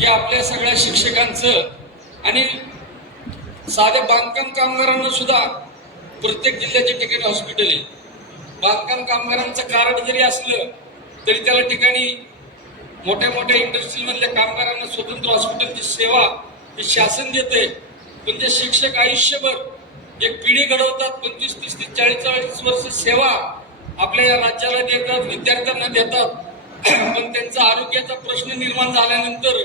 की आपल्या सगळ्या शिक्षकांचं आणि साध्या बांधकाम कामगारांना सुद्धा प्रत्येक जिल्ह्याच्या ठिकाणी हॉस्पिटल आहे. बांधकाम कामगारांचं कार्ड जरी असलं तरी त्याला ठिकाणी मोठ्या मोठ्या इंडस्ट्रीमधल्या कामगारांना स्वतंत्र हॉस्पिटलची सेवा हे शासन देते. पण जे शिक्षक आयुष्यभर एक पिढी घडवतात, 25, 30, 40 वर्ष सेवा आपल्या या राज्याला देतात, विद्यार्थ्यांना देतात. पण त्यांचा आरोग्याचा प्रश्न निर्माण झाल्यानंतर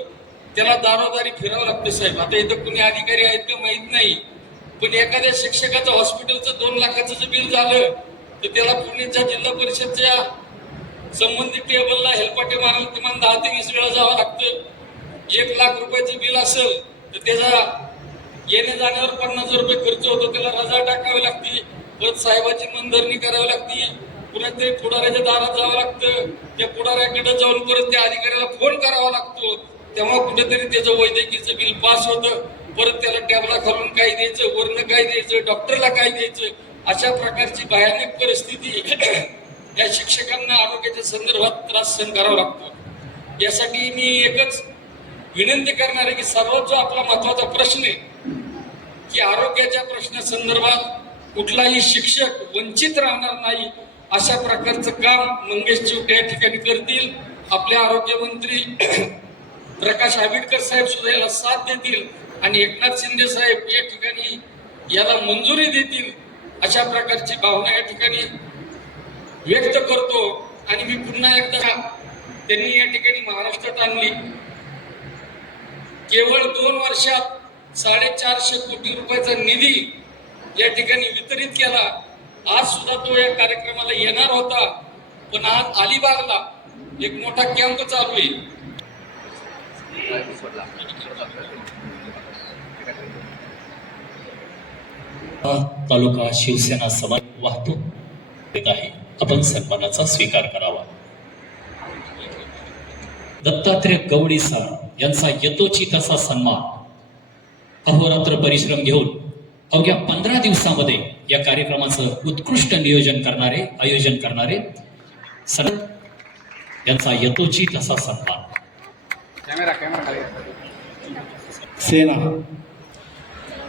त्याला दारोदारी फिरावं लागतं. साहेब, आता इथं कुणी अधिकारी आहेत का माहित नाही, पण एखाद्या शिक्षकाचं हॉस्पिटलचं 2 लाखाचं जर बिल झालं तर त्याला पुण्याच्या जिल्हा परिषदच्या संबंधित टेबलला हेलपाटे मारायला किमान 10 ते 20 वेळा जावं लागतं. 1 लाख रुपयाचं बिल असेल तर त्याचा येण्या जाण्यावर 50,000 रुपये खर्च होतो. त्याला रजा टाकावी लागते, परत साहेबाची मनधरणी करावी लागते, पुन्हा ते पुढाऱ्याच्या दारात जावं लागतं, त्या पुढाऱ्याकडे जाऊन परत त्या अधिकाऱ्याला फोन करावा लागतो. तेव्हा कुठेतरी त्याचं वैद्यकीयचं बिल पास होतं. परत त्याला टेबला खालून काय द्यायचं, वरनं काय द्यायचं, डॉक्टरला काय द्यायचं, अशा प्रकारची भयानक परिस्थिती या शिक्षकांना आरोग्याच्या संदर्भात त्रास सहन करावा लागतो. यासाठी मी एकच विनंती करणार आहे की सर्वात जो आपला महत्वाचा प्रश्न आहे की आरोग्याच्या प्रश्नासंदर्भात कुठलाही शिक्षक वंचित राहणार नाही, अशा प्रकारचं काम मंगेश चिवटे या ठिकाणी करतील. आपले आरोग्यमंत्री प्रकाश आंबेडकर साहेब सुद्धा याला साथ देतील आणि एकनाथ शिंदे साहेब या ठिकाणी याला मंजुरी देतील, अशा प्रकारची भावना या ठिकाणी व्यक्त करतो. आणि मी पुन्हा एकदा त्यांनी या ठिकाणी महाराष्ट्रात आणली, केवळ 2 वर्षात 450 कोटी रुपयाचा निधी या ठिकाणी वितरित केला. आज सुद्धा तो या कार्यक्रमाला येणार होता, पण आज अलिबागला एक मोठा कॅम्प चालू आहे. तालुका शिवसेना समाज वाहतूक देत आहे. आपण सन्मानाचा स्वीकार करावा. दत्तात्रय गवडी सर यांचा यथोचित असा सन्मान अहोरात्र परिश्रम घेऊन अवघ्या 15 दिवसामध्ये या कार्यक्रमाचं उत्कृष्ट आयोजन करणारे सर यांचा यथोचित असा सन्मान. सेना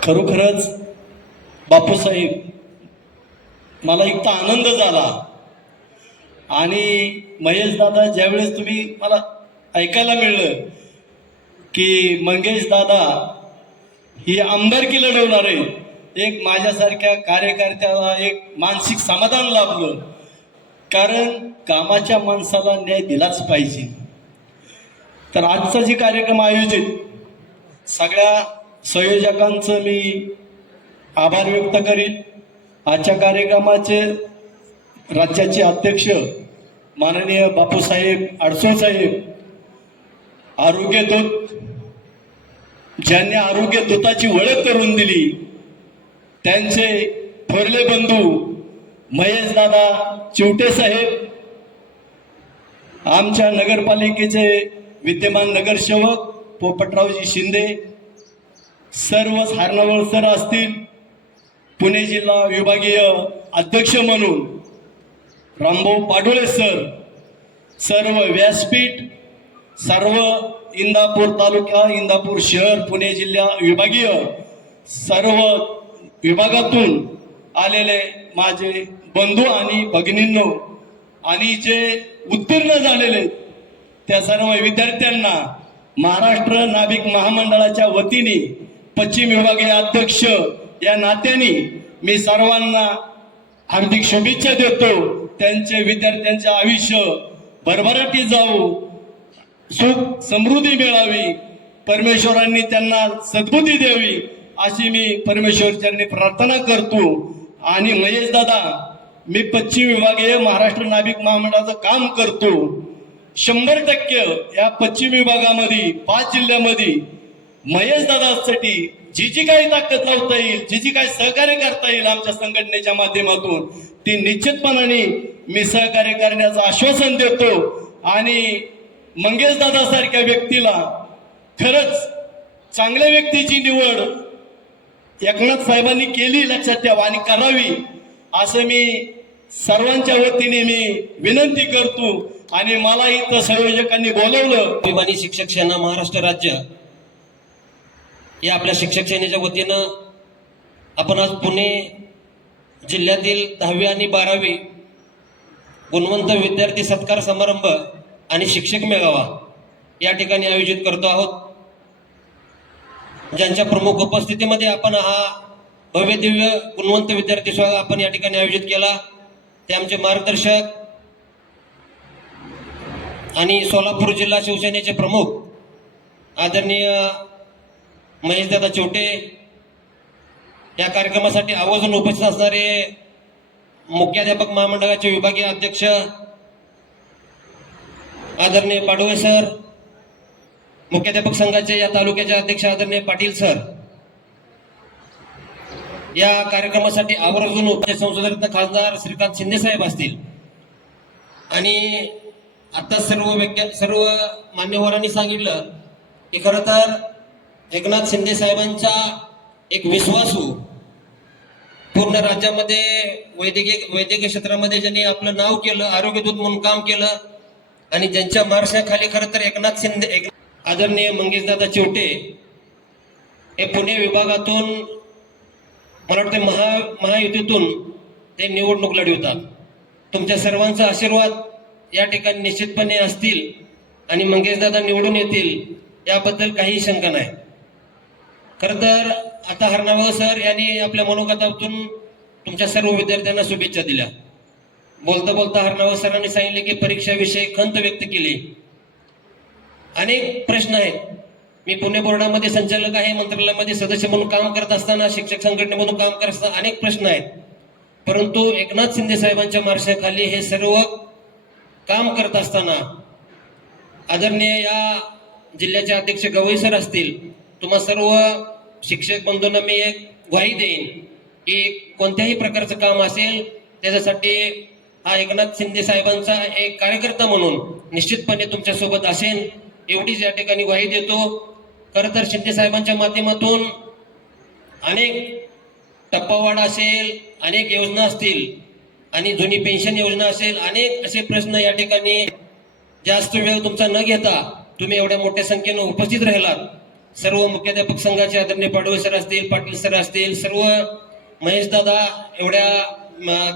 खरोखरच बापूसाहेब, मला इतका आनंद झाला. आणि महेश दादा, ज्यावेळेस तुम्ही मला ऐकायला मिळलं की मंगेश दादा ही आमदारकी लढवणार आहे, एक माझ्यासारख्या कार्यकर्त्याला एक मानसिक समाधान लाभलं. कारण कामाच्या माणसाला न्याय दिलाच पाहिजे. तर आजचा जे कार्यक्रम आयोजित सगळ्या संयोजकांचं मी आभार व्यक्त करीन. आजच्या कार्यक्रमाचे राज्याचे अध्यक्ष माननीय बापूसाहेब अडसूळ साहेब, आरोग्य दूत, ज्यांनी आरोग्य दूताची ओळख करून दिली, त्यांचे थोरले बंधू महेश दादा चिवटे साहेब, आमच्या नगरपालिकेचे विद्यमान नगरसेवक पोपटरावजी शिंदे, सर्वच हार्नवळ सर असतील, पुणे जिल्हा विभागीय अध्यक्ष म्हणून रामभाऊ पाडोळे सर, सर्व व्यासपीठ, सर्व इंदापूर तालुका, इंदापूर शहर, पुणे जिल्हा विभागीय सर्व विभागातून आलेले माझे बंधू आणि भगिनींनो, आणि जे उत्तीर्ण झालेले त्या सर्व विद्यार्थ्यांना महाराष्ट्र नाभिक महामंडळाच्या वतीने पश्चिम विभागीय अध्यक्ष या नात्याने मी सर्वांना हार्दिक शुभेच्छा देतो. त्यांचे विद्यार्थ्यांचे आयुष्य भरभराटी जाऊ, सुख समृद्धी मिळावी, परमेश्वरांनी त्यांना सद्बुद्धी द्यावी अशी मी परमेश्वरचरणी प्रार्थना करतो. आणि महेश दादा, मी पश्चिम विभागीय महाराष्ट्र नाभिक महामंडळाचं काम करतो. 100% या पश्चिम विभागामध्ये 5 जिल्ह्यामध्ये महेश दादासाठी जी काही ताकद लावता येईल, जी काही सहकार्य करता येईल आमच्या संघटनेच्या माध्यमातून, ती निश्चितपणाने मी सहकार्य करण्याचं आश्वासन देतो. आणि मंगेश दादा सारख्या व्यक्तीला खरंच चांगल्या व्यक्तीची निवड एकनाथ साहेबांनी केली, लक्षात ठेवा, आणि करावी असं मी सर्वांच्या वतीने मी विनंती करतो. आणि मला इथं संयोजकांनी बोलवलं. अभिमानी शिक्षक सेना महाराष्ट्र राज्य या आपल्या शिक्षक सेनेच्या वतीनं आपण आज पुणे जिल्ह्यातील 10वी आणि 12वी गुणवंत विद्यार्थी सत्कार समारंभ आणि शिक्षक मेळावा या ठिकाणी आयोजित करतो आहोत. ज्यांच्या प्रमुख उपस्थितीमध्ये आपण हा भव्य दिव्य गुणवंत विद्यार्थी सोहळा आपण या ठिकाणी आयोजित केला. ते आमचे मार्गदर्शक आणि सोलापूर जिल्हा शिवसेनेचे प्रमुख आदरणीय महेशदादा चिवटे, या कार्यक्रमासाठी आवर्जून उपस्थित असणारे मुख्याध्यापक महामंडळाचे विभागीय अध्यक्ष आदरणीय पाडवे सर, मुख्याध्यापक संघाचे या तालुक्याचे अध्यक्ष आदरणीय पाटील सर, या कार्यक्रमासाठी आवर्जून संसदरत्न खासदार श्रीकांत शिंदे साहेब असतील. आणि आता सर्व मान्यवरांनी सांगितलं की खरं तर एकनाथ शिंदे साहेबांचा एक विश्वासू पूर्ण राज्यामध्ये वैद्यकीय क्षेत्रामध्ये ज्यांनी आपलं नाव केलं, आरोग्यदूत म्हणून काम केलं आणि ज्यांच्या मार्शाखाली खरं तर एकनाथ शिंदे आदरणीय मंगेशदादा चिवटे हे पुणे विभागातून मला वाटतं महायुतीतून ते निवडणूक लढवतात. तुमच्या सर्वांचा आशीर्वाद या ठिकाणी निश्चितपणे असतील आणि मंगेशदादा निवडून येतील याबद्दल काही शंका नाही. खरं तर आता हरणावळ सर यांनी आपल्या मनोगतातून तुमच्या सर्व विद्यार्थ्यांना शुभेच्छा दिल्या. बोलता बोलता हरणावळ सरांनी सांगितले की परीक्षाविषयी खंत व्यक्त केली. अनेक प्रश्न आहेत. मी पुणे बोर्डामध्ये संचालक आहे, मंत्रालयामध्ये सदस्य म्हणून काम करत असताना, शिक्षक संघटनेमधून काम करत असताना अनेक प्रश्न आहेत. परंतु एकनाथ शिंदे साहेबांच्या मार्शाखाली हे सर्व काम करत असताना आदरणीय या जिल्ह्याचे अध्यक्ष गवई सर असतील, तुम्हा सर्व शिक्षक बंधूंना मी एक ग्वाही देईन की कोणत्याही प्रकारचं काम असेल त्याच्यासाठी हा एकनाथ शिंदे साहेबांचा एक कार्यकर्ता म्हणून निश्चितपणे तुमच्यासोबत असेल, एवढीच या ठिकाणी ग्वाही देतो. खरं तर शिंदे साहेबांच्या माध्यमातून अनेक टप्पावाढ असेल, अनेक योजना असतील आणि जुनी पेन्शन योजना असेल, अनेक असे प्रश्न या ठिकाणी जास्त वेळ तुमचा न घेता तुम्ही एवढ्या मोठ्या संख्येनं उपस्थित राहिलात. सर्व मुख्याध्यापक संघाचे आदरणीय पाडवे सर असतील, पाटील सर असतील, सर्व महेशदादा एवढ्या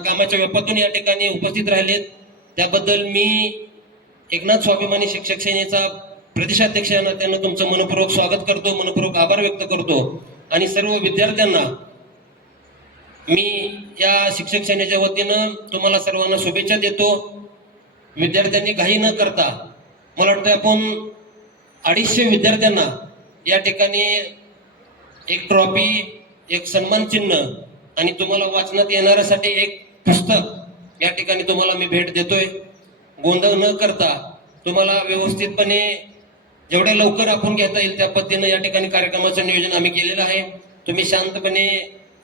कामाच्या व्यापातून या ठिकाणी उपस्थित राहिलेत, त्याबद्दल मी एकनाथ स्वाभिमानी शिक्षक सेनेचा प्रदेशाध्यक्ष या नात्यानं तुमचं मनपूर्वक स्वागत करतो, मनपूर्वक आभार व्यक्त करतो. आणि सर्व विद्यार्थ्यांना मी या शिक्षक सेनेच्या वतीनं तुम्हाला सर्वांना शुभेच्छा देतो. विद्यार्थ्यांनी घाई न करता मला वाटतं आपण 250 विद्यार्थ्यांना या ठिकाणी एक ट्रॉफी, एक सन्मान चिन्ह आणि तुम्हाला वाचनात येणाऱ्यासाठी एक पुस्तक या ठिकाणी तुम्हाला मी भेट देतोय. गोंधळ न करता तुम्हाला व्यवस्थितपणे जेवढ्या लवकर आपण घेता येईल त्या पद्धतीनं या ठिकाणी कार्यक्रमाचं नियोजन आम्ही केलेलं आहे. तुम्ही शांतपणे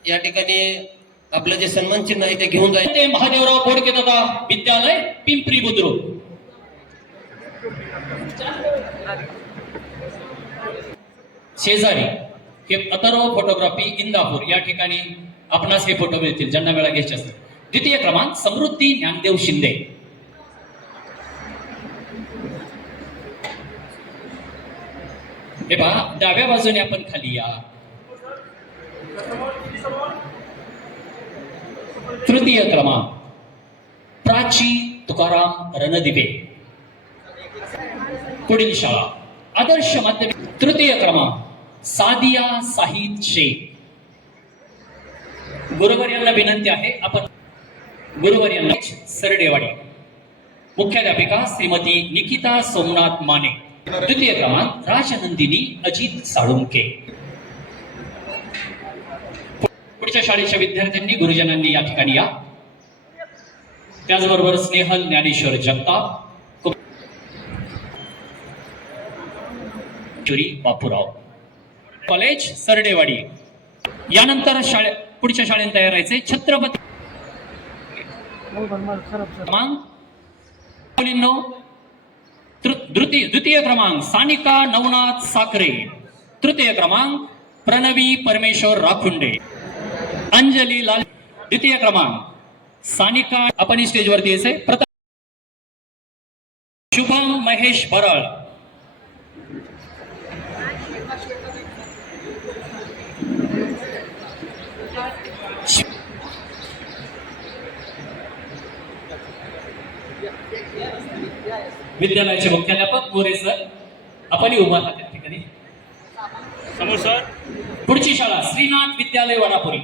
या ठिकाणी आपलं जे सन्मान चिन्ह आहे ते घेऊन जाईल. ते महादेवराव बोडके दादा विद्यालय पिंपरी बुद्रुक. शेजारी हे अथर्व फोटोग्राफी इंदापूर या ठिकाणी आपणास हे फोटो मिळतील ज्यांना वेळा घ्यायचे असतील. द्वितीय क्रमांक समृद्धी ज्ञानदेव शिंदे. हे पहा डाव्या बाजूने आपण खाली या. तृतीय क्रमांक प्राची तुकाराम रणदिवे. पुढील शाळा आदर्श माध्यमिक. तृतीय क्रमांक सादिया साहिद शेख. गुरुवर यांना विनंती आहे आपण गुरुवर यांना सरडेवाडी. मुख्याध्यापिका श्रीमती निकिता सोमनाथ माने. द्वितीय क्रमांक राजनंदिनी अजित साळुंके. पुढच्या शाळेच्या विद्यार्थ्यांनी गुरुजनांनी या ठिकाणी या. त्याचबरोबर स्नेहल ज्ञानेश्वर जगताप, बापूराव कॉलेज सरडेवाडी. यानंतर पुढच्या शाळेत तयार राहायचे छत्रपती द्वितीय क्रमांक सानिका नवनाथ साखरे. तृतीय क्रमांक प्रणवी परमेश्वर राखुंडे. अंजली लाल. द्वितीय क्रमांक सानिका. आपण स्टेजवरती यायचे. महेश बराळ. विद्यालयाचे मुख्याध्यापक मोरे सर, आपण उभा राहा त्या ठिकाणी. समोर सर. पुढची शाळा श्रीनाथ विद्यालय वनापुरी.